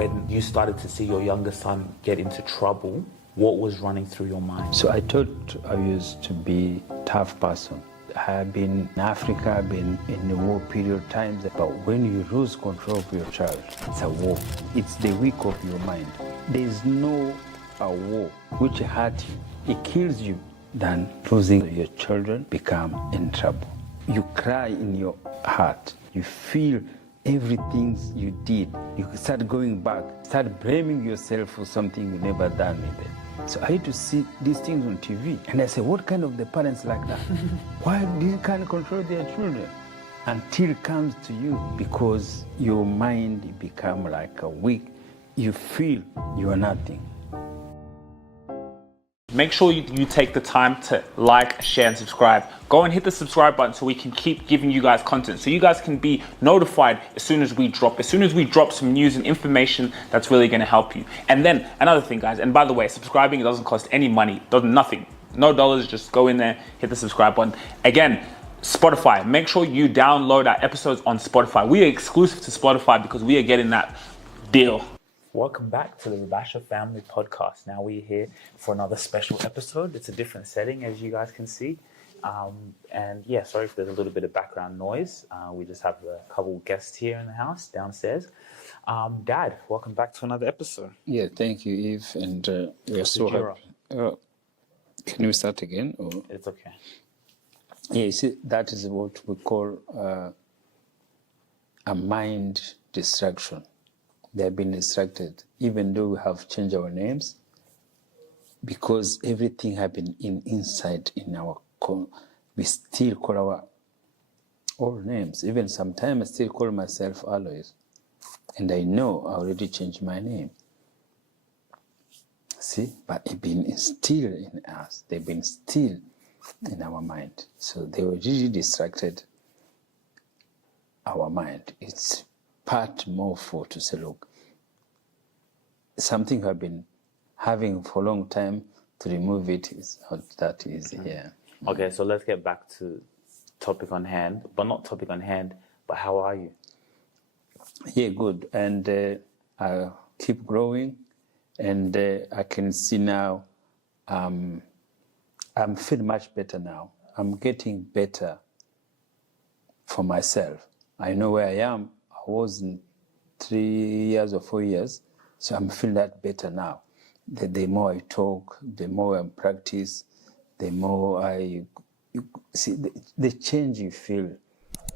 when you started to see your younger son get into trouble, what was running through your mind? So I thought I used to be a tough person. I've been in Africa, I've been in the war period times, but when you lose control of your child, it's a war. It's the weak of your mind. There's no war which hurt you, it kills you, than losing your children become in trouble. You cry in your heart, you feel everything you did. You start going back, start blaming yourself for something you never done with it. So I used to see these things on TV, and I say, what kind of the parents like that? Why they can't control their children? Until it comes to you, because your mind become like a weak, you feel you are nothing. Make sure you take the time to like, share, and subscribe. Go and hit the subscribe button so we can keep giving you guys content, so you guys can be notified as soon as we drop some news and information that's really going to help you. And then another thing, guys, and by the way, subscribing, it doesn't cost any money, nothing, no dollars. Just go in there, hit the subscribe button. Again, Spotify, make sure you download our episodes on Spotify. We are exclusive to Spotify because we are getting that deal. Welcome back to the Rebellious Family Podcast. Now we're here for another special episode. It's a different setting, as you guys can see. And yeah, sorry if there's a little bit of background noise. We just have a couple guests here in the house downstairs. Dad, welcome back to another episode. Yeah, thank you, Eve. And we are so happy. Can you start again? Or? It's okay. Yeah, you see, that is what we call a mind distraction. They have been distracted, even though we have changed our names, because everything has been inside in our we still call our old names. Even sometimes I still call myself Alois, and I know I already changed my name. See, but it's been still in us. They've been still in our mind. So they were really distracted our mind. It's part more for to say, look, something I've been having for a long time, to remove it is not that easy. Yeah. Okay, so let's get back to topic on hand, but not topic on hand, but how are you? Yeah, good. And I keep growing, and I can see now I'm feeling much better now. I'm getting better for myself. I know where I am. I was in 3 years or 4 years, so I'm feeling that better now. The more I talk, the more I practice, the more you see the change you feel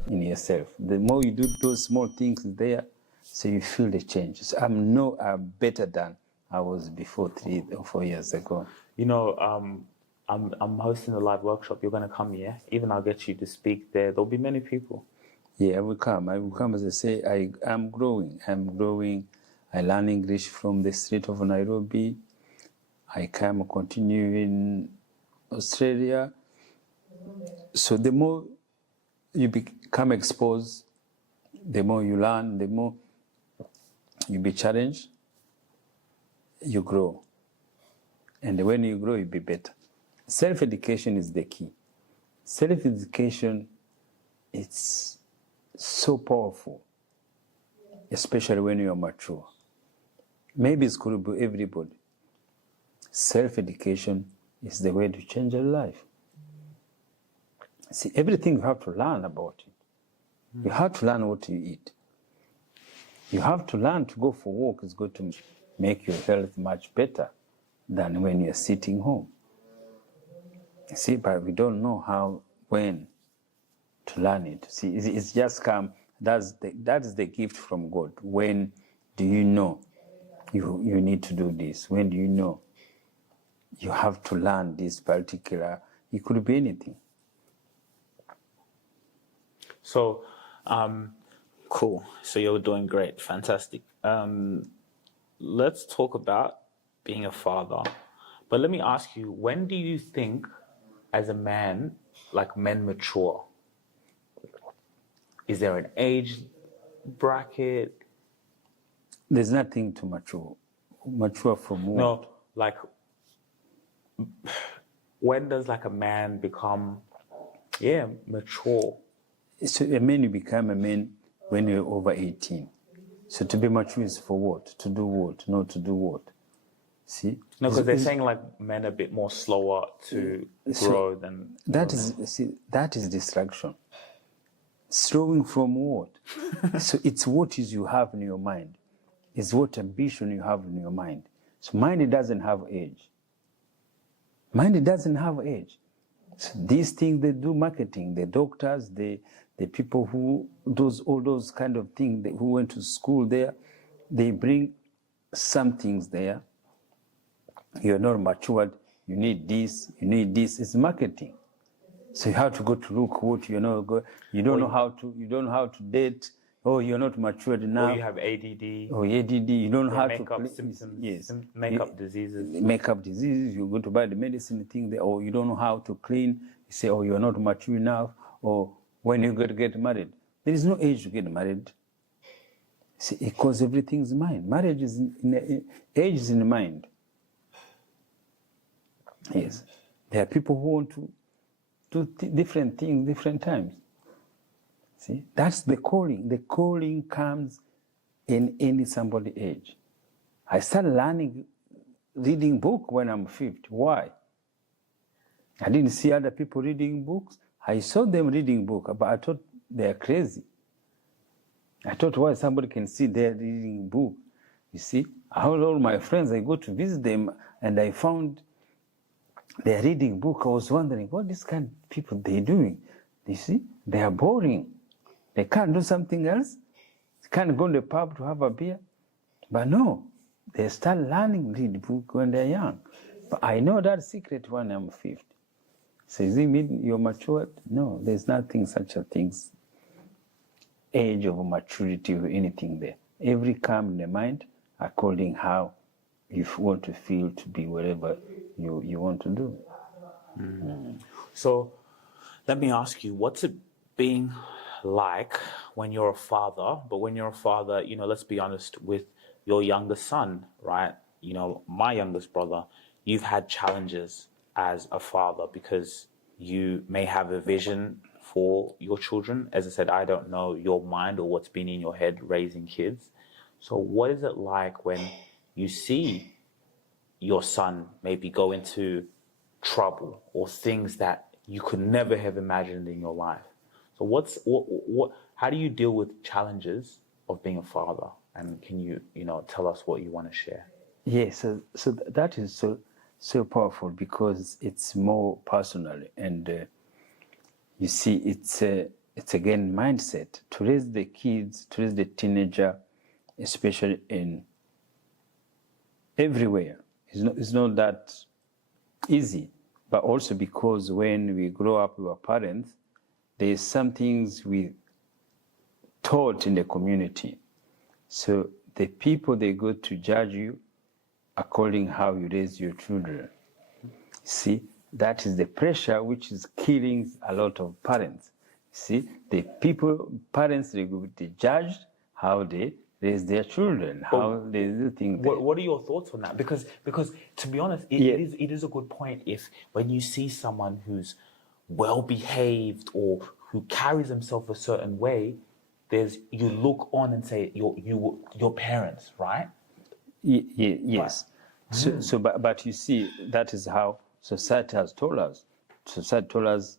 in yourself. The more you do those small things there, so you feel the change. So I'm better than I was before 3 or 4 years ago. You know, I'm hosting a live workshop. You're going to come here. Even I'll get you to speak there. There'll be many people. Yeah, I will come. As I say, I'm growing. I learn English from the street of Nairobi. I continue in Australia. So the more you become exposed, the more you learn, the more you be challenged, you grow. And when you grow, you be better. Self-education is the key. Self-education, it's so powerful, especially when you are mature. Maybe it's going to be everybody. Self-education is the way to change your life. See, everything you have to learn about it. You have to learn what you eat. You have to learn to go for walk. It's going to make your health much better than when you're sitting home. See, but we don't know when to learn it. See, it's just come. That is the gift from God. When do you know you need to do this? When do you know you have to learn this particular? It could be anything. So, cool. So you're doing great. Fantastic. Let's talk about being a father. But let me ask you, when do you think, as a man, like men mature? Is there an age bracket? There's nothing to mature. Mature from what? No, like, when does like a man become, mature? So a man, you become a man when you're over 18. So to be mature is for what? To do what? Not to do what? See? No, because they're saying like men are a bit more slower to grow than that is distraction. Slowing from what? So it's what is you have in your mind. It's what ambition you have in your mind. So mind doesn't have age. Mind doesn't have age. So these things they do marketing, the doctors, the people who does all those kind of things, who went to school there, they bring some things there. You're not matured, you need this, you need this. It's marketing. So you have to go to look what you know. You don't know how to date. Oh, you're not matured enough. Or you have ADD. Oh, ADD. You don't know how to makeup symptoms. Yes, Makeup diseases. Makeup diseases. You go to buy the medicine thing there, or you don't know how to clean. You say, oh, you're not mature enough. Or when you get married, there is no age to get married. See, because everything's mind. Marriage is age is in the mind. Yes, there are people who want to do different things, different times. See, that's the calling. The calling comes in any somebody age. I started learning, reading book when I'm 50. Why? I didn't see other people reading books. I saw them reading book, but I thought they're crazy. I thought, why somebody can sit there reading book? You see, all my friends, I go to visit them, and I found they're reading book. I was wondering, what this kind of people they doing? You see, they are boring. They can't do something else. They can't go to the pub to have a beer. But no, they start learning read book when they're young. But I know that secret when I'm 50. So does it mean you're matured? No, there's nothing such a thing. Age of maturity or anything there. Every come in the mind according how you want to feel to be whatever you want to do. So let me ask you, what's it being like when you're a father? But when you're a father, let's be honest, with your youngest son, right? My youngest brother, you've had challenges as a father because you may have a vision for your children. As I said, I don't know your mind or what's been in your head raising kids. So what is it like when you see your son maybe go into trouble or things that you could never have imagined in your life? So how do you deal with challenges of being a father? And can you, tell us what you want to share? Yes, so that is so powerful because it's more personal, and you see, it's again mindset to raise the kids, to raise the teenager, especially in everywhere. It's not that easy, but also because when we grow up with our parents, there's some things we taught in the community. So the people, they go to judge you according how you raise your children. See, that is the pressure which is killing a lot of parents. See, the parents, they judge how they raise their children, how they do things. What are your thoughts on that? Because to be honest, it is a good point. If when you see someone who's well behaved or who carries himself a certain way, you look on and say your parents, right? Yes. But you see, that is how society has told us. Society told us,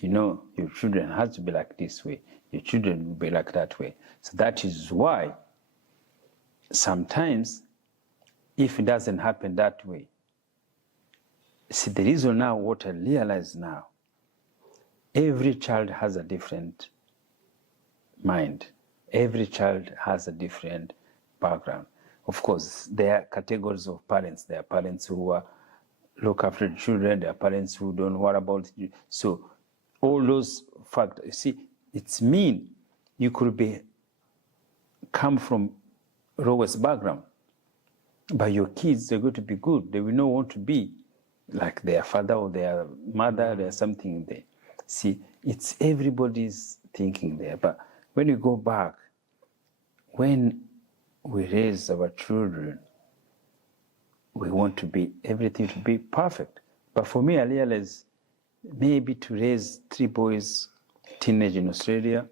your children has to be like this way. Your children will be like that way. So that is why sometimes, if it doesn't happen that way, see, the reason now, what I realize now, every child has a different mind. Every child has a different background. Of course, there are categories of parents. There are parents who look after the children. There are parents who don't worry about it. So all those factors, see, it's mean you could come from lowest background, but your kids, they're going to be good. They will not want to be like their father or their mother. There's something there. See, it's everybody's thinking there. But when you go back, when we raise our children, we want everything to be perfect. But for me, I realized maybe to raise 3 boys, teenage in Australia,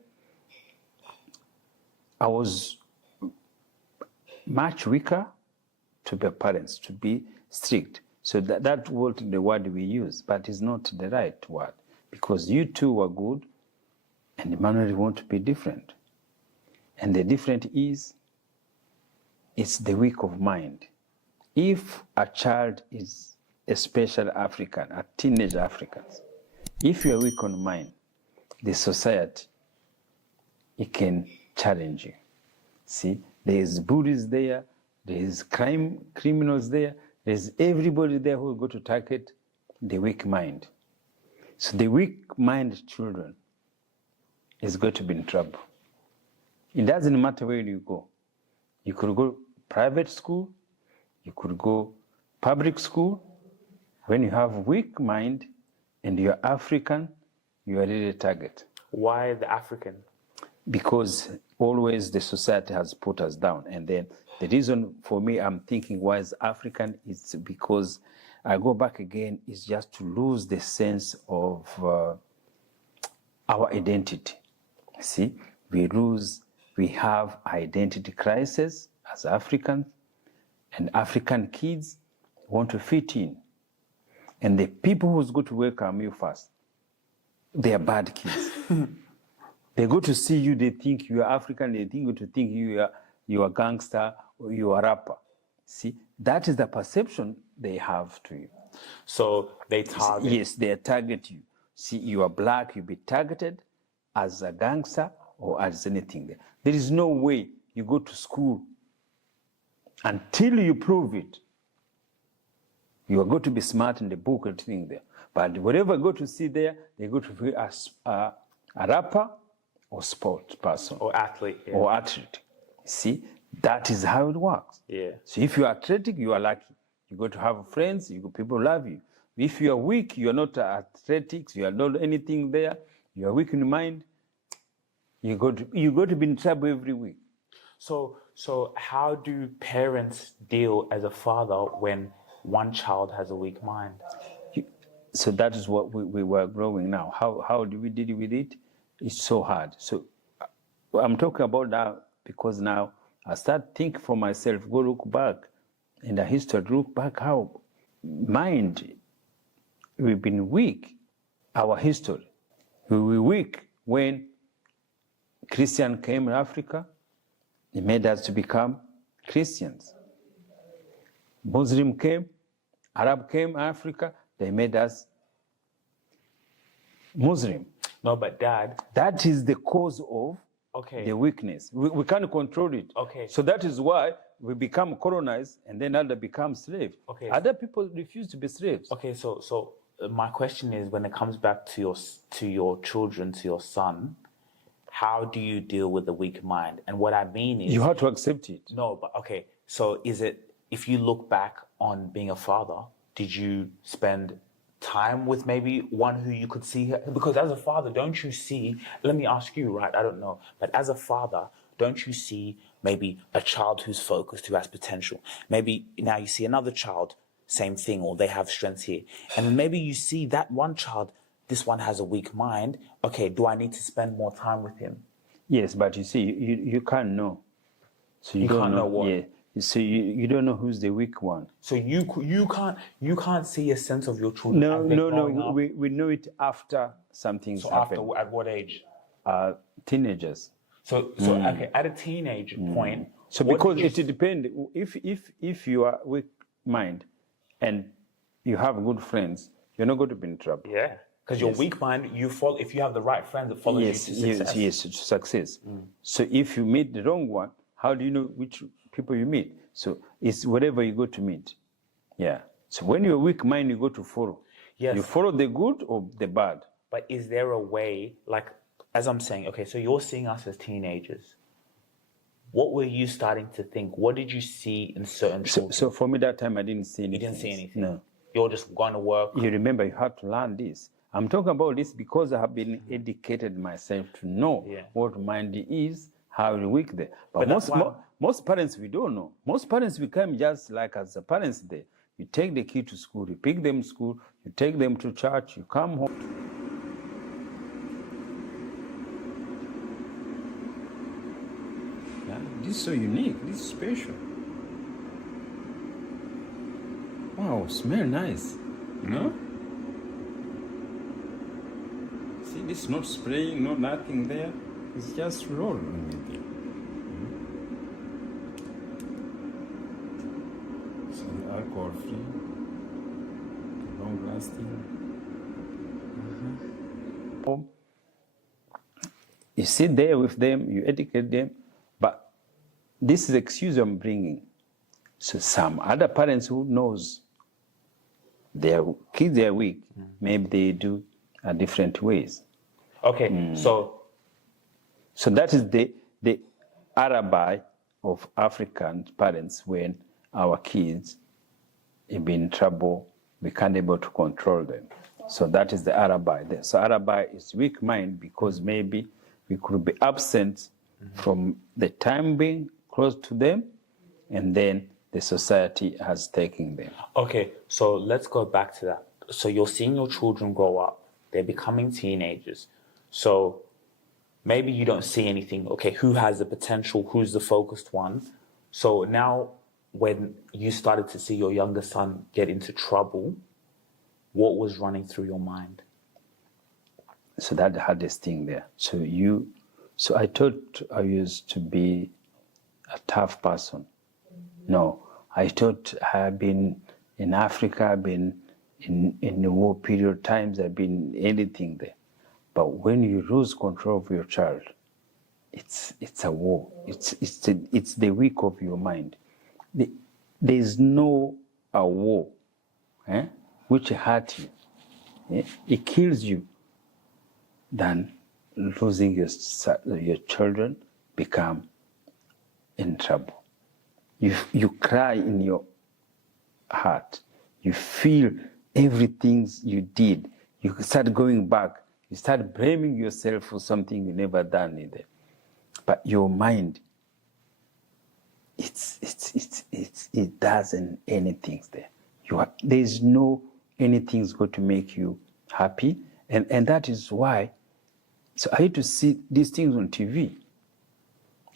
I was much weaker to be parents, to be strict. So that's what the word we use, but it's not the right word, because you two were good and Emmanuel want to be different. And the different is, it's the weak of mind. If a child is a special African, a teenage Africans, if you are weak on mind, the society, it can challenge you. See, there is bullies there, there is criminals there, there is everybody there who will go to target the weak mind. So the weak mind children is going to be in trouble. It doesn't matter where you go. You could go private school, you could go public school. When you have weak mind and you're African, you are really a target. Why the African? Because always the society has put us down. And then the reason for me, I'm thinking why is African, is because I go back again, is just to lose the sense of our identity. See, we have identity crisis as Africans, and African kids want to fit in. And the people who's going to welcome you first, they are bad kids. They go to see you, they think you are African, they think you are a gangster or you are a rapper. See, that is the perception they have to you. So they target. Yes, they target you. See, you are black, you'll be targeted as a gangster or as anything there. There is no way you go to school until you prove it. You are going to be smart in the book and thing there. But whatever you go to see there, they go to be a rapper or sport person. Or athlete. Yeah. Or athlete. See, that is how it works. Yeah. So if you are athletic, you are lucky. You go to have friends, people love you. If you are weak, you are not athletics, you are not anything there, you are weak in mind, you go to be in trouble every week. So how do parents deal as a father when one child has a weak mind? So that is what we were growing now. How do we deal with it? It's so hard. So I'm talking about that because now I start thinking for myself, go look back in the history, look back how mind, we've been weak, our history. We were weak when Christian came in Africa, they made us to become Christians. Muslim came, Arab came Africa, they made us Muslim. No, but Dad. That is the cause of the weakness. We can't control it. Okay. So that is why we become colonized and then others become slaves. Okay. Other people refuse to be slaves. Okay, so my question is, when it comes back to your children, to your son, how do you deal with the weak mind? And what I mean is, you have to accept it. No, but okay. So is it, if you look back on being a father, did you spend time with maybe one who you could see? Because as a father, don't you see, let me ask you, right? I don't know. But as a father, don't you see maybe a child who's focused, who has potential? Maybe now you see another child, same thing, or they have strengths here. And maybe you see that one child, this one has a weak mind. Okay, do I need to spend more time with him? Yes, but you see, you can't know. So you can't know what? Yeah. So you don't know who's the weak one. So you can't see a sense of your children. No. We know it after something's happened. After, at what age? Teenagers. So okay, at a teenage point. So because it depends. If you are weak mind and you have good friends, you're not going to be in trouble. Yeah. Because your weak mind, you follow. If you have the right friends, that follow you to success. Yes, to success. So if you meet the wrong one, how do you know which people you meet? So it's whatever you go to meet. Yeah. So when you're weak mind, you go to follow. Yes. You follow the good or the bad. But is there a way, like, as I'm saying, okay, so you're seeing us as teenagers. What were you starting to think? What did you see in certain children? So for me, that time, I didn't see anything. You didn't see anything? No. You're just going to work? You remember, you had to learn this. I'm talking about this because I have been educated myself to know what mind is, how weak they are. But most parents, we don't know. Most parents become just like as the parents there. You take the kid to school, you pick them to school, you take them to church, you come home. Yeah, this is so unique, this is special. Wow, smell nice. No? See, this is not spraying, no nothing there. It's just roll with it. So alcohol free, long lasting. You sit there with them, you educate them, but this is the excuse I'm bringing. So some other parents who knows their kids are weak, maybe they do different ways. Okay, so that is the alibi of African parents when our kids have been in trouble, we can't able to control them. So that is the alibi. So alibi is weak mind because maybe we could be absent from the time being close to them, and then the society has taken them. okay, so let's go back to that. So you're seeing your children grow up, they're becoming teenagers. So maybe you don't see anything. Okay, who has the potential? Who's the focused one? So now, when you started to see your younger son get into trouble, what was running through your mind? So that the hardest thing there. So I thought I used to be a tough person. No, I thought I had been in Africa, I've been in the war period times, I've been anything there. But when you lose control of your child, it's a war. It's the weak of your mind. There's no a war which hurt you. It kills you than losing your children become in trouble. You cry in your heart. You feel everything you did. You start going back. You start blaming yourself for something you never done either. But your mind, it doesn't anything there. There's no anything's going to make you happy, and that is why. So I used to see these things on TV,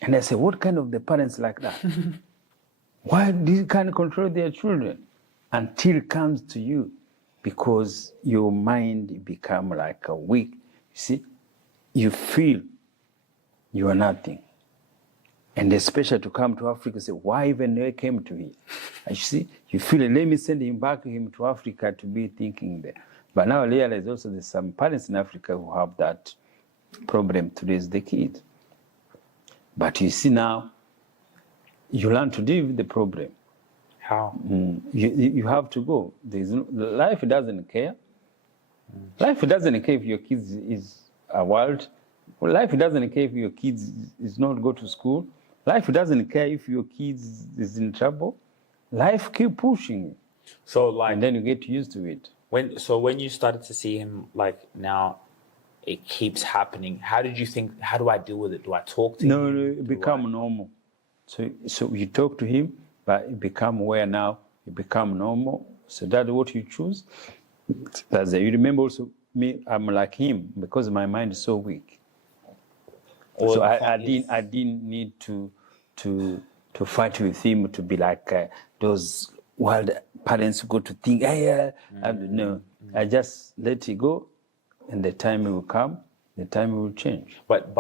and I say, what kind of the parents like that? Why do you can't control their children until it comes to you? Because your mind become like a weak. You see, you feel you are nothing. And especially to come to Africa, say, why even they came to here? You see, you feel, let me send him back to Africa to be thinking there. But now I realize also there's some parents in Africa who have that problem to raise the kid. But you see now, you learn to deal with the problem. How? You have to go. Life doesn't care. Life doesn't care if your kids is a world. Life doesn't care if your kids is not go to school. Life doesn't care if your kids is in trouble. Life keep pushing you. So and then you get used to it. When you started to see him, like now, it keeps happening. How did you think? How do I deal with it? Do I talk to him? No, it become normal. So you talk to him, but it become aware now. It become normal. So that's what you choose. That's it. You remember also me. I'm like him because my mind is so weak. So I didn't need to fight with him to be like those wild parents who go to think. No, I just let it go, and the time will come. The time will change. But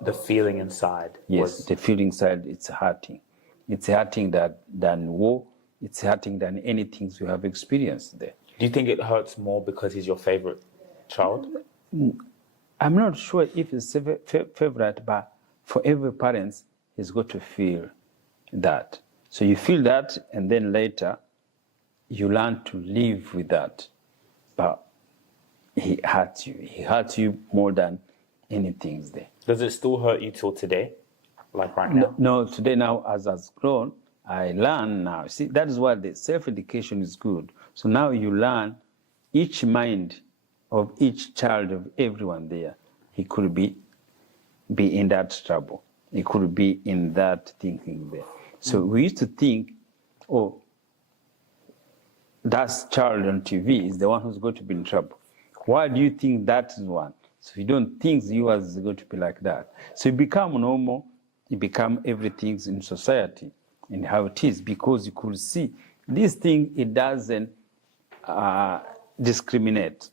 the feeling inside. Yes, the feeling inside. It's hurting. It's hurting than war. It's hurting than anything you have experienced there. Do you think it hurts more because he's your favorite child? I'm not sure if it's favorite, but for every parent, he's got to feel that. So you feel that, and then later, you learn to live with that. But he hurts you. He hurts you more than anything there. Does it still hurt you till today? Like right now? No, today now, as I've grown, I learn now. See, that is why the self-education is good. So now you learn each mind of each child, of everyone there. He could be in that trouble. He could be in that thinking there. So we used to think, oh, that child on TV is the one who's going to be in trouble. Why do you think that is one? So you don't think yours is going to be like that. So you become normal. You become everything in society and how it is, because you could see this thing, it doesn't discriminate.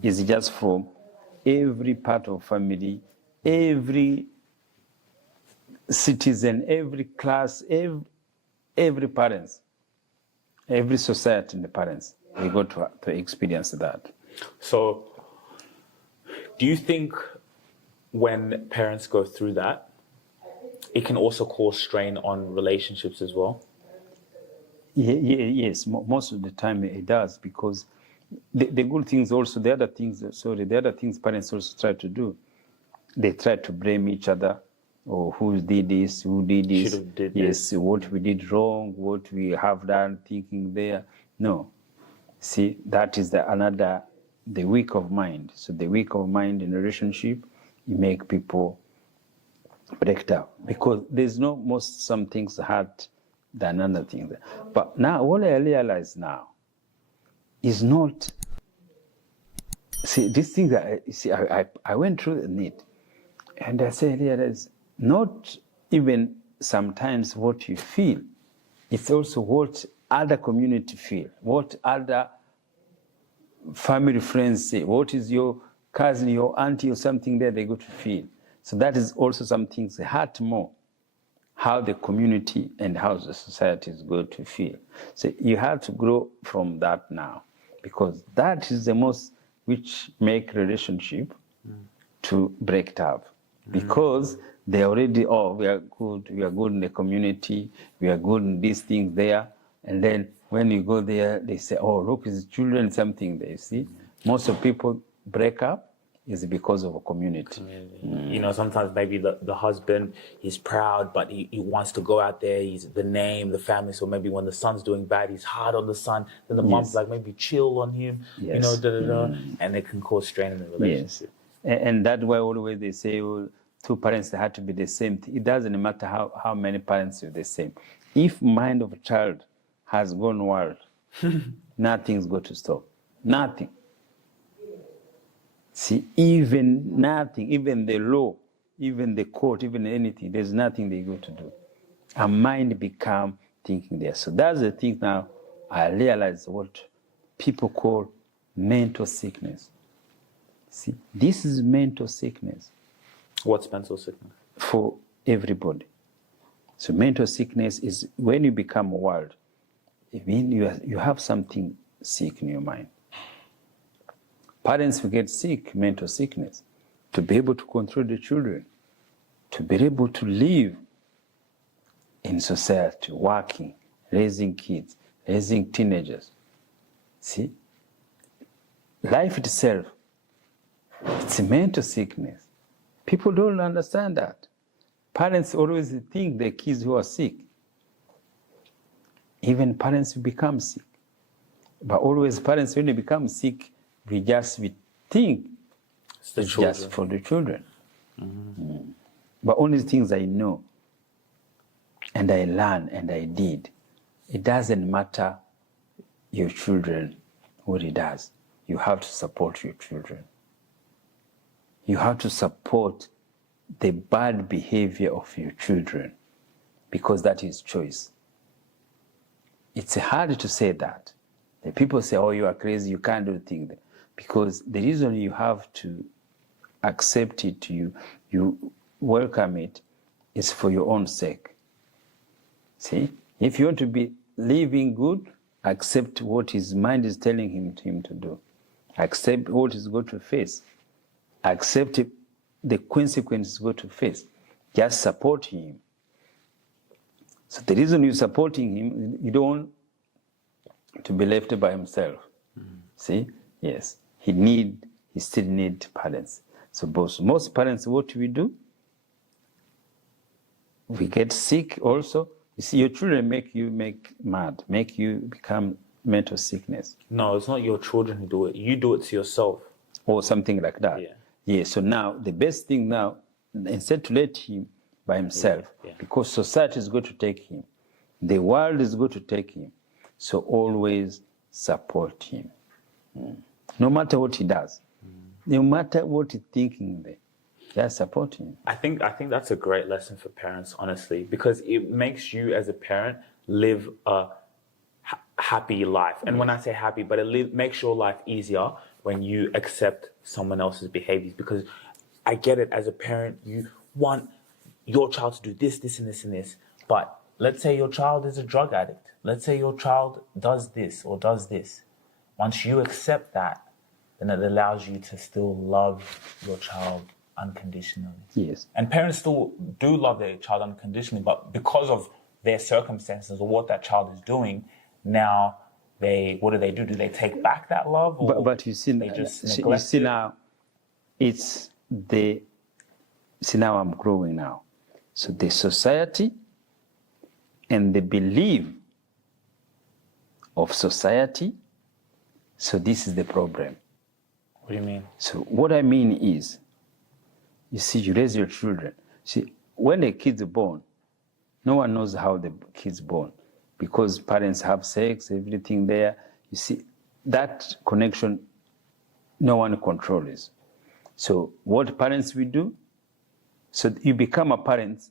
It's just from every part of family, every citizen, every class, every parents, every society and the parents, they go to experience that. So, do you think when parents go through that, it can also cause strain on relationships as well? Yes, most of the time it does, because the good things also, the other things parents also try to do, they try to blame each other, or who did this, Should have did this. what we did wrong, what we have done, thinking there. No, see, that is the weak of mind. So the weak of mind in a relationship, you make people break down, because there's some things hurt than other things. But now what I realize now is not, see, this thing that I went through it, and I say realize not even sometimes what you feel, it's also what other community feel, what other family friends say, what is your cousin, your auntie or something there they go to feel. So that is also some things that hurt more, how the community and how the society is going to feel. So you have to grow from that now, because that is the most which make relationship to break up, because they already, we are good in the community, we are good in these things there, and then when you go there, they say, oh, look, his children, something they see. Most of people break up is because of a community. You know, sometimes maybe the husband, he's proud, but he wants to go out there, he's the name, the family, so maybe when the son's doing bad, he's hard on the son, then the mom's like, maybe chill on him, you know, and it can cause strain in the relationship. Yes. And that's why always they say, well, two parents, they have to be the same. It doesn't matter how many parents are the same. If mind of a child has gone wild, nothing's going to stop. Nothing. See, even nothing, even the law, even the court, even anything, there's nothing they go to do. A mind become thinking there. So that's the thing now. I realize what people call mental sickness. See, this is mental sickness. What's mental sickness? For everybody. So mental sickness is when you become wild. It means you have something sick in your mind. Parents will get sick, mental sickness, to be able to control the children, to be able to live in society, working, raising kids, raising teenagers. See, life itself, it's a mental sickness. People don't understand that. Parents always think the kids who are sick. Even parents become sick. But always parents, when they become sick, we think it's just for the children. But only things I know and I learned and I did, it doesn't matter your children, what it does. You have to support your children. You have to support the bad behavior of your children, because that is choice. It's hard to say that. The people say, oh, you are crazy, you can't do things. Because the reason you have to accept it, you welcome it, is for your own sake. See, if you want to be living good, accept what his mind is telling him to do. Accept what he's going to face. Accept the consequences he's going to face. Just support him. So the reason you're supporting him, you don't want to be left by himself. See? Yes. He still need parents. So most parents, what we do, we get sick also. You see, your children make you mad, make you become mental sickness. No, it's not your children who do it. You do it to yourself. Or something like that. Yeah. So now, the best thing now, instead to let him by himself, because society is going to take him. The world is going to take him. So always support him. No matter what he does. No matter what he's thinking there. Just support him. I think that's a great lesson for parents, honestly, because it makes you as a parent live a happy life. And when I say happy, but it makes your life easier when you accept someone else's behaviors. Because I get it, as a parent, you want your child to do this, this, and this, and this. But let's say your child is a drug addict. Let's say your child does this or does this. Once you accept that, then it allows you to still love your child unconditionally. Yes. And parents still do love their child unconditionally, but because of their circumstances or what that child is doing, now what do? Do they take back that love? Or But you see, they just neglect it? now, it's the, see now I'm growing now. So the society and the belief of society, so this is the problem. What do you mean? So what I mean is, you see, you raise your children. See, when the kids are born, no one knows how the kid's born because parents have sex, everything there. You see, that connection, no one controls. So what parents will do, so you become a parent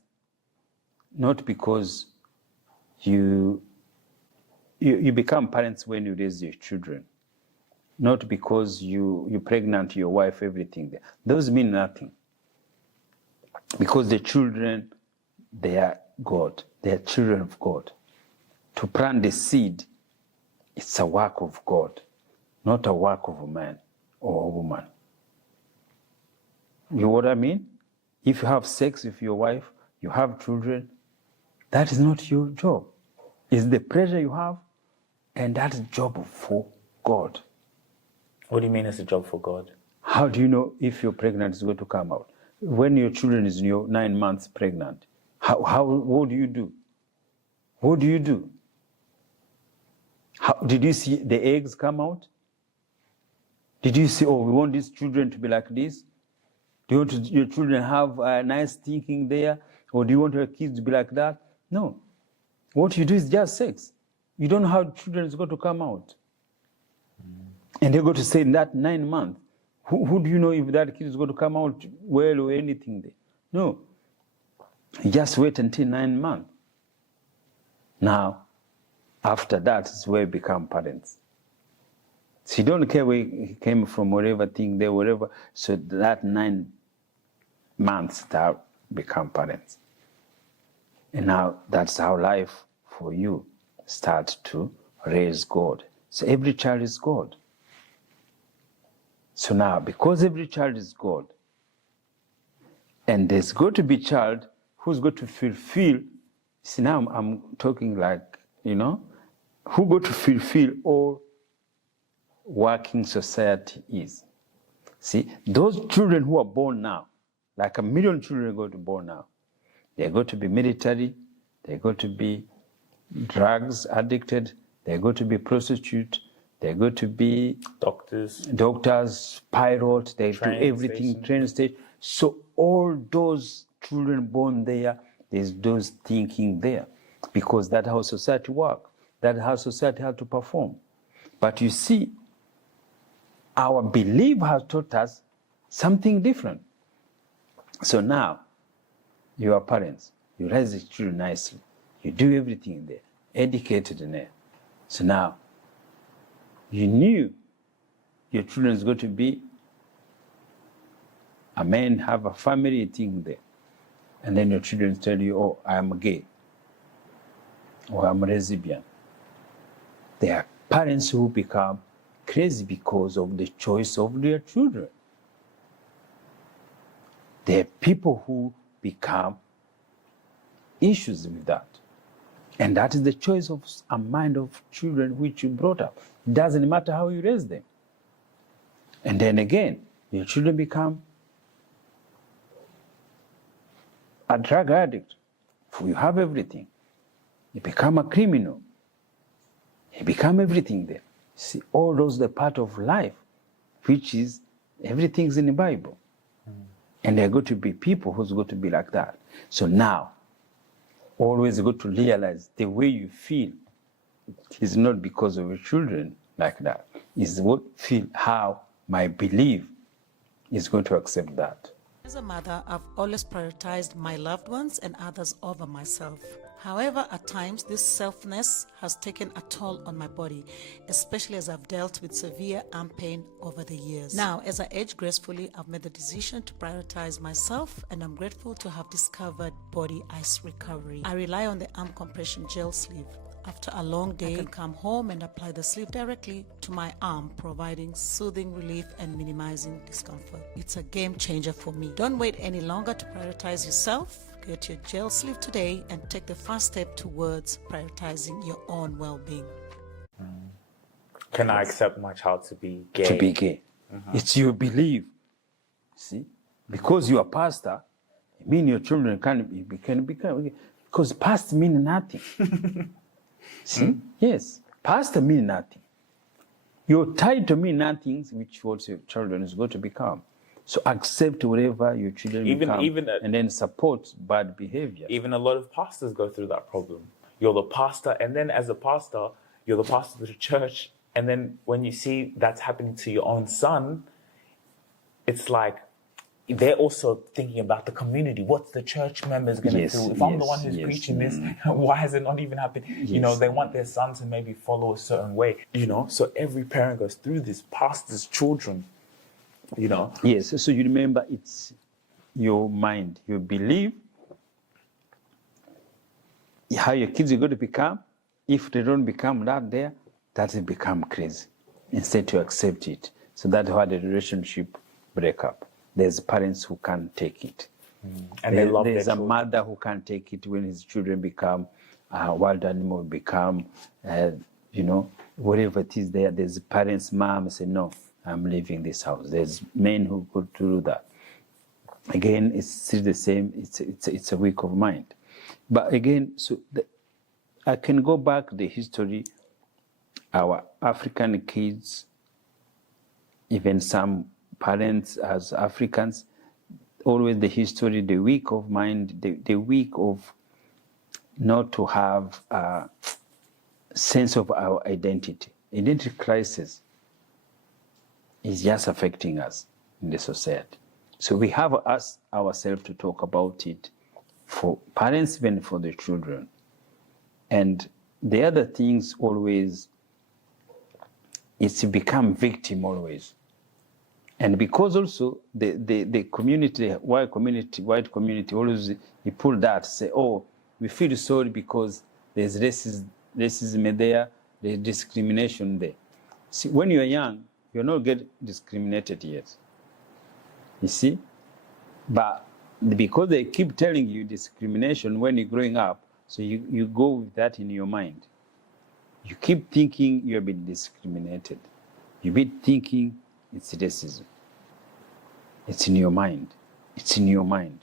not because you become parents when you raise your children, not because you pregnant your wife, everything there. Those mean nothing. Because the children, they are God. They are children of God. To plant the seed, it's a work of God, not a work of a man or a woman. You know what I mean? If you have sex with your wife, you have children, that is not your job. It's the pleasure you have, and that's a job for God. What do you mean it's a job for God? How do you know if you're pregnant is going to come out? When your children is 9 months pregnant, what do you do? What do you do? Did you see the eggs come out? Did you see, oh, we want these children to be like this? Do you want your children have a nice thinking there? Or do you want your kids to be like that? No. What you do is just sex. You don't know how children is going to come out. And they're going to say in that 9 months, who do you know if that kid is going to come out well or anything there? No. You just wait until 9 months. Now, after that is where you become parents. So you don't care where he came from, whatever thing there, whatever. So that 9 months that become parents. And now that's how life for you starts to raise God. So every child is God. So now, because every child is God, and there's going to be a child who's going to fulfill, see now I'm talking like, who going to fulfill all working society is. See, those children who are born now, like 1 million children are going to be born now, they're going to be military, they're going to be drugs addicted, they're going to be prostitute, they're going to be doctors, pilot, they do everything, train station. So all those children born there, there's those thinking there, because that's how society works. That's how society has to perform. But you see, our belief has taught us something different. So now, you are parents, you raise the children nicely, you do everything there, educated in there. So now, you knew your children is going to be a man, have a family thing there. And then your children tell you, oh, I'm gay, or I'm a lesbian. There are parents who become crazy because of the choice of their children. There are people who become issues with that. And that is the choice of a mind of children which you brought up. It doesn't matter how you raise them. And then again, your children become a drug addict. You have everything. You become a criminal. You become everything there. See, all those are part of life, which is everything's in the Bible. And there are going to be people who's going to be like that. So now, always got to realize the way you feel is not because of your children like that. It's what feel how my belief is going to accept that. As a mother, I've always prioritized my loved ones and others over myself. However, at times, this selfness has taken a toll on my body, especially as I've dealt with severe arm pain over the years. Now, as I age gracefully, I've made the decision to prioritize myself, and I'm grateful to have discovered Body Ice Recovery. I rely on the arm compression gel sleeve. After a long day, I can come home and apply the sleeve directly to my arm, providing soothing relief and minimizing discomfort. It's a game changer for me. Don't wait any longer to prioritize yourself. Get your gel sleeve today and take the first step towards prioritizing your own well-being. Can I accept my child to be gay? To be gay. It's your belief. See? Because you are pastor, it means your children can become gay. Because pastor means nothing. See? Yes. Pastor means nothing. Your title means nothing, which what your children is going to become. So accept whatever your children become, and then support bad behavior. Even a lot of pastors go through that problem. You're the pastor, and then as a pastor, you're the pastor to the church, and then when you see that's happening to your own son, it's like they're also thinking about the community. What's the church members going to do? If I'm the one who's preaching this, why is it not even happening? You know, they want their son to maybe follow a certain way, you know? So every parent goes through this, pastors' children, you know? Yes, so you remember it's your mind, your belief, how your kids are going to become. If they don't become that there, that will become crazy. Instead to accept it. So that's how the relationship break up. There's parents who can't take it. And they love there's their a children. mother who can't take it when his children become wild animal, become, you know, whatever it is there. There's parents, mom say, no, I'm leaving this house. There's men who could do that. Again, it's still the same. It's a weak of mind. But again, I can go back the history. Our African kids, even some parents as Africans, always the history, the weak of mind, the weak of not to have a sense of our identity. Identity crisis is just affecting us in the society. So we have ourselves to talk about it for parents, even for the children. And the other things always is to become victim always. And because also the community, white community always you pull that, say, oh, we feel sorry because there's racism there, there's discrimination there. See, when you're young, you're not get discriminated yet. You see? But because they keep telling you discrimination when you're growing up, so you go with that in your mind. You keep thinking you're being discriminated. You be thinking it's racism. It's in your mind. It's in your mind.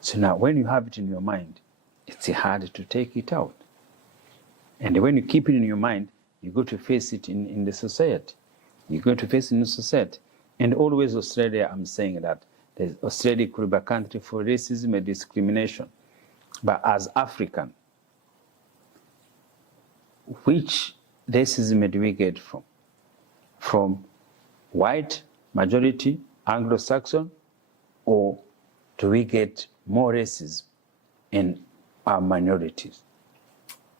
So now when you have it in your mind, it's hard to take it out. And when you keep it in your mind, you go to face it in the society. You go to face it in the society. And always Australia, I'm saying that Australia could be a country for racism and discrimination. But as African, which racism do we get from? From white majority, Anglo-Saxon, or do we get more racism in our minorities?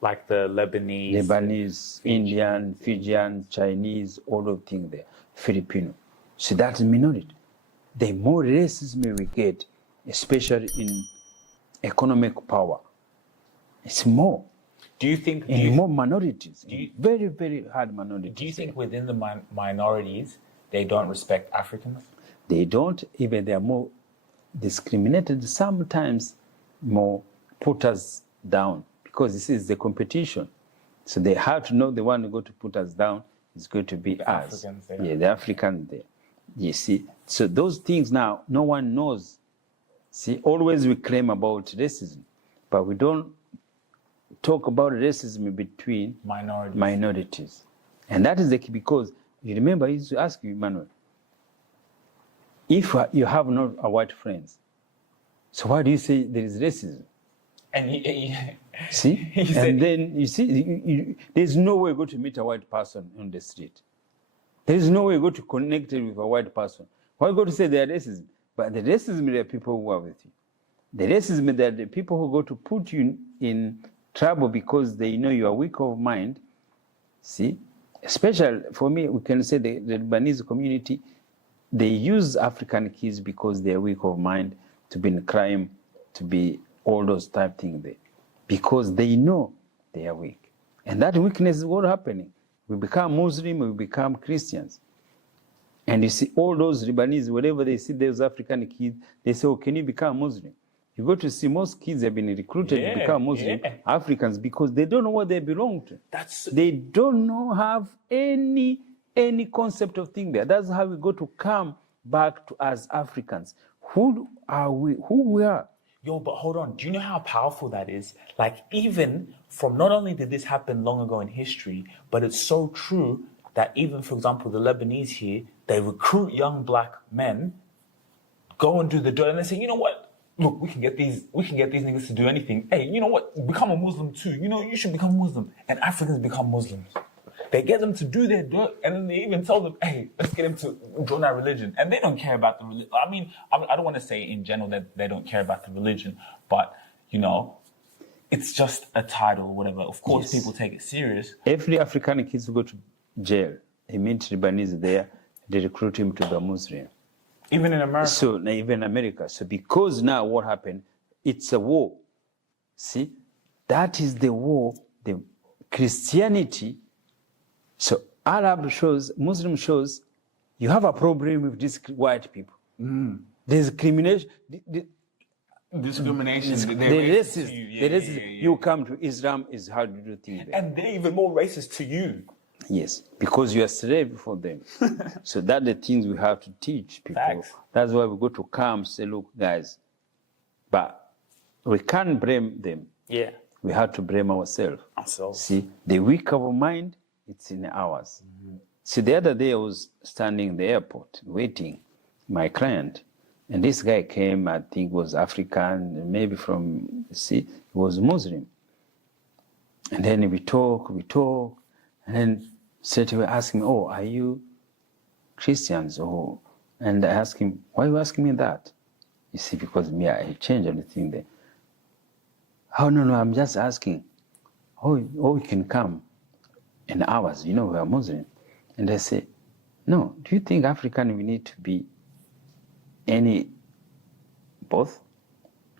Like the Lebanese, Indian, Fijian, Chinese, all of things there, Filipino. So that's a minority. The more racism we get, especially in economic power, it's more. Do you think more minorities? Very, very hard minorities. Do you think within the minorities they don't respect Africans? They don't. Even they are more discriminated. Sometimes more put us down because this is the competition. So they have to know the one who going to put us down is going to be us. Africans there. Yeah, the Africans there. You see, so those things now no one knows. See, always we claim about racism, but we don't talk about racism between minorities. And that is the key, because you remember I used to ask you, Emmanuel, if you have not a white friends, so why do you say there is racism? And see, and then you see, there's no way you go to meet a white person on the street. There is no way you go to connect with a white person. Why go to say they are racism? But the racism, there are people who are with you. The racism that the people who go to put you in trouble because they know you are weak of mind, see, especially for me, we can say the Lebanese community, they use African kids because they are weak of mind to be in crime, to be all those type things there, because they know they are weak. And that weakness is what happening. We become Muslim, we become Christians. And you see all those Lebanese, whenever they see those African kids, they say, oh, can you become Muslim? You go to see most kids have been recruited to become Muslim Africans because they don't know what they belong to. They don't know have any concept of thing there. That's how we go to come back to as Africans. Who are we? Who we are? Yo, but hold on. Do you know how powerful that is? Like, even from, not only did this happen long ago in history, but it's so true that even, for example, the Lebanese here, they recruit young black men, go and do the dirt, and they say, you know what? Look, we can get these niggas to do anything. Hey, you know what? Become a Muslim too. You know, you should become Muslim. And Africans become Muslims. They get them to do their dirt, and then they even tell them, hey, let's get them to join our religion. And they don't care about the religion. I mean, I don't want to say in general that they don't care about the religion, but, you know, it's just a title or whatever. Of course, people take it serious. Every African kids who go to jail, he meets Lebanese there, they recruit him to be a Muslim. Even in America? So, even in America. So, because now what happened, it's a war. See, that is the war, the Christianity. So, Arab shows, Muslim shows, you have a problem with these white people. There's discrimination. Discrimination. You come to Islam is how to do things there. And they're even more racist to you. Yes, because you are slave for them. So that's the things we have to teach people. Facts. That's why we go to camps, say, look, guys, but we can't blame them. Yeah. We have to blame ourselves. See, the weak of mind, it's in ours. See, the other day I was standing in the airport waiting, my client, and this guy came, I think was African, maybe from, see, he was Muslim. And then we talk, and then straight away ask him, oh, are you Christians? And I asked him, why are you asking me that? You see, because me, I changed everything there. Oh, no, I'm just asking. Oh, we can come in hours, you know, we are Muslim. And I say, no, do you think African we need to be both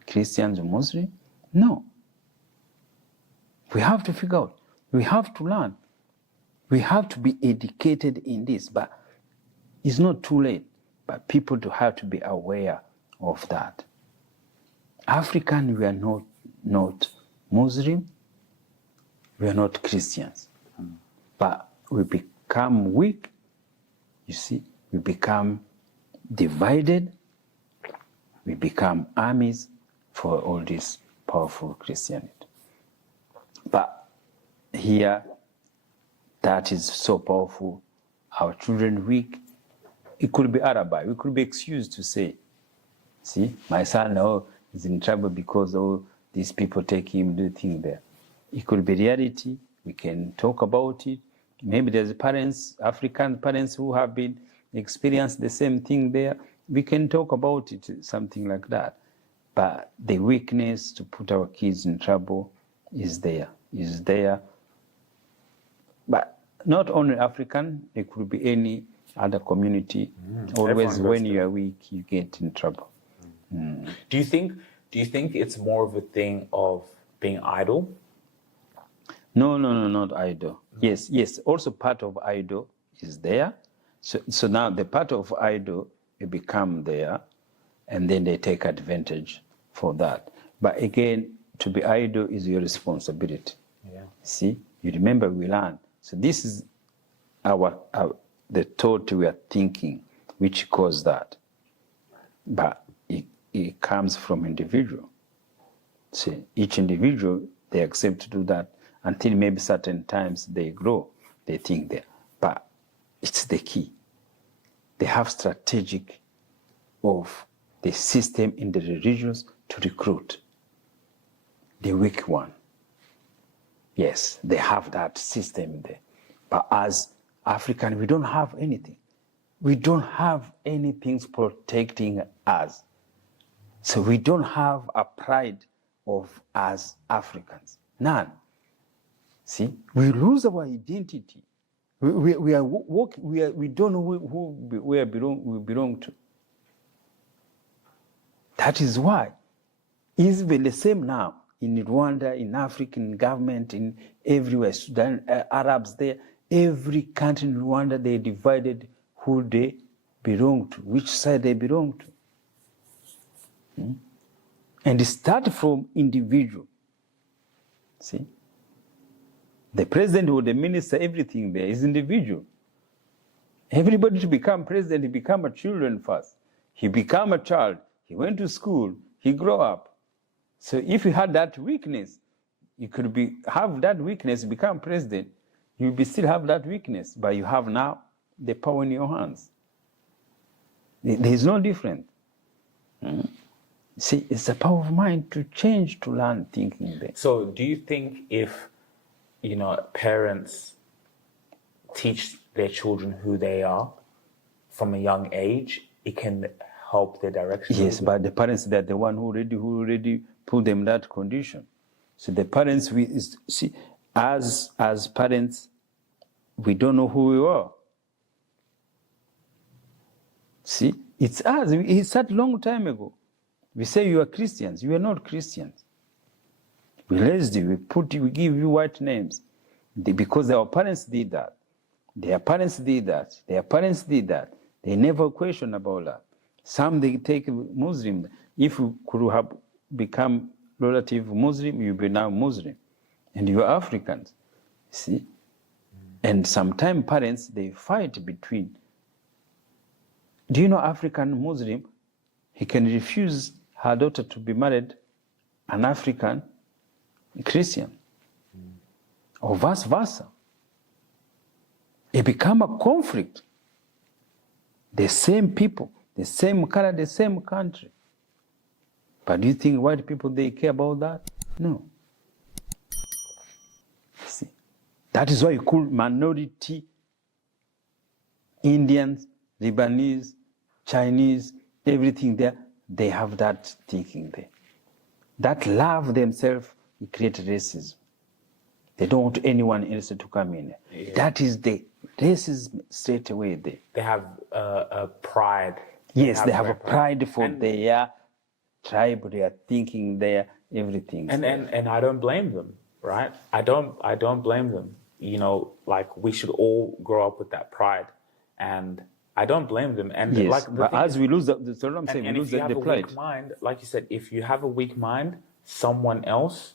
Christians or Muslim? No. We have to figure out, we have to learn. We have to be educated in this, but it's not too late. But people to have to be aware of that. African, we are not Muslim, we are not Christians. But we become weak, you see, we become divided, we become armies for all this powerful Christianity. But here, that is so powerful. Our children weak. It could be alibi. We could be excused to say, see, my son is in trouble because these people take him, do things there. It could be reality. We can talk about it. Maybe there's parents, African parents who have been experienced the same thing there. We can talk about it, something like that. But the weakness to put our kids in trouble is there. But not only African, it could be any other community. Always when you are weak, you get in trouble. Do you think it's more of a thing of being idle? No, not idle. Yes. Also part of idle is there. So now the part of idle, you become there, and then they take advantage for that. But again, to be idle is your responsibility. Yeah. See, you remember we learned. So this is the thought we are thinking, which caused that. But it comes from individual. See, each individual, they accept to do that until maybe certain times they grow, they think there. But it's the key. They have strategic of the system in the religions to recruit the weak one. Yes, they have that system there. But as African, we don't have anything. We don't have anything protecting us. So we don't have a pride of as Africans. None. See, we lose our identity. We are walking. We don't know who we belong to. That is why it's been the same now in Rwanda, in African government, in everywhere. Sudan, Arabs there, every country in Rwanda, they divided who they belong to, which side they belong to. And it starts from individual. See? The president or the minister, everything there is individual. Everybody to become president, he become a children first. He become a child. He went to school. He grew up. So if you had that weakness, you could have that weakness, become president. You will still have that weakness, but you have now the power in your hands. There is no difference. See, it's the power of mind to change, to learn thinking there. So do you think if, parents teach their children who they are from a young age, it can help their direction? Yes, but the parents, they're the one who already put them in that condition. So the parents, as parents, we don't know who we are. See, it's us. It started a long time ago. We say you are Christians. You are not Christians. We raised you. We give you white names. Because our parents did that. Their parents did that. Their parents did that. They never question about that. Some they take Muslim. If you could have become relative Muslim, you be now Muslim. And you are Africans. See? And sometimes parents, they fight between. Do you know African Muslim, he can refuse her daughter to be married an African Christian, or vice versa. It become a conflict. The same people, the same color, the same country. But do you think white people, they care about that? No. See, that is why you call minority Indians, Lebanese, Chinese, everything there, they have that thinking there. That love themselves, it creates racism. They don't want anyone else to come in. Yeah. That is the racism straight away there. They have a pride. Yes, they have a pride for their tribe, their thinking, their everything. And I don't blame them, right? I don't blame them. We should all grow up with that pride. And I don't blame them. And yes, but as we lose that's what I'm saying, we lose the pride. If you have a weak mind, like you said, if you have a weak mind, someone else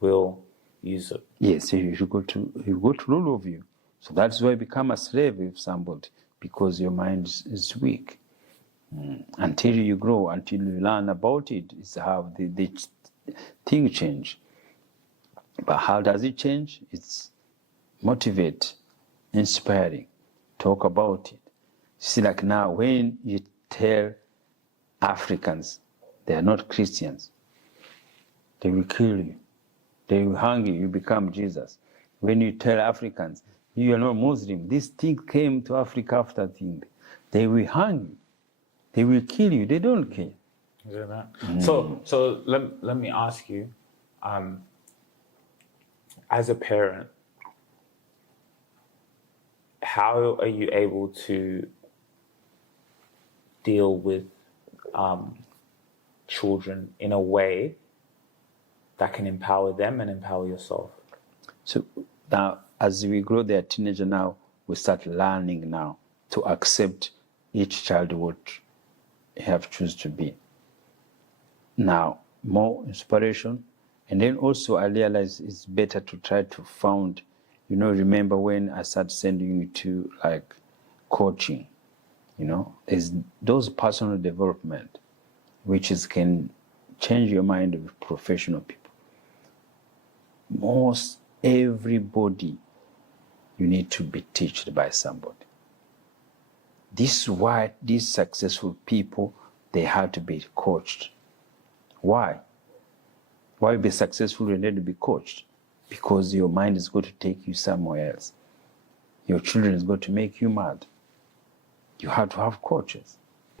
will use it. Yes, he go to rule over you. So that's why you become a slave of somebody, because your mind is weak. Until you grow, until you learn about it, it's how the thing change. But how does it change? It's motivate, inspiring, talk about it. See, like now, when you tell Africans they are not Christians, they will kill you. They will hang you. You become Jesus. When you tell Africans you are not Muslim, this thing came to Africa after thing, they will hang you. They will kill you. They don't care. Is it that? So let me ask you, as a parent, how are you able to deal with children in a way that can empower them and empower yourself? So now, as we grow, they're teenager now, we start learning now to accept each child what have choose to be. Now, more inspiration. And then also I realize it's better to try to found, remember when I started sending you to like coaching, there's those personal development, which can change your mind of professional people. Most everybody, you need to be taught by somebody. This is why these successful people, they have to be coached. Why? Why be successful? You need to be coached. Because your mind is going to take you somewhere else. Your children is going to make you mad. You have to have coaches.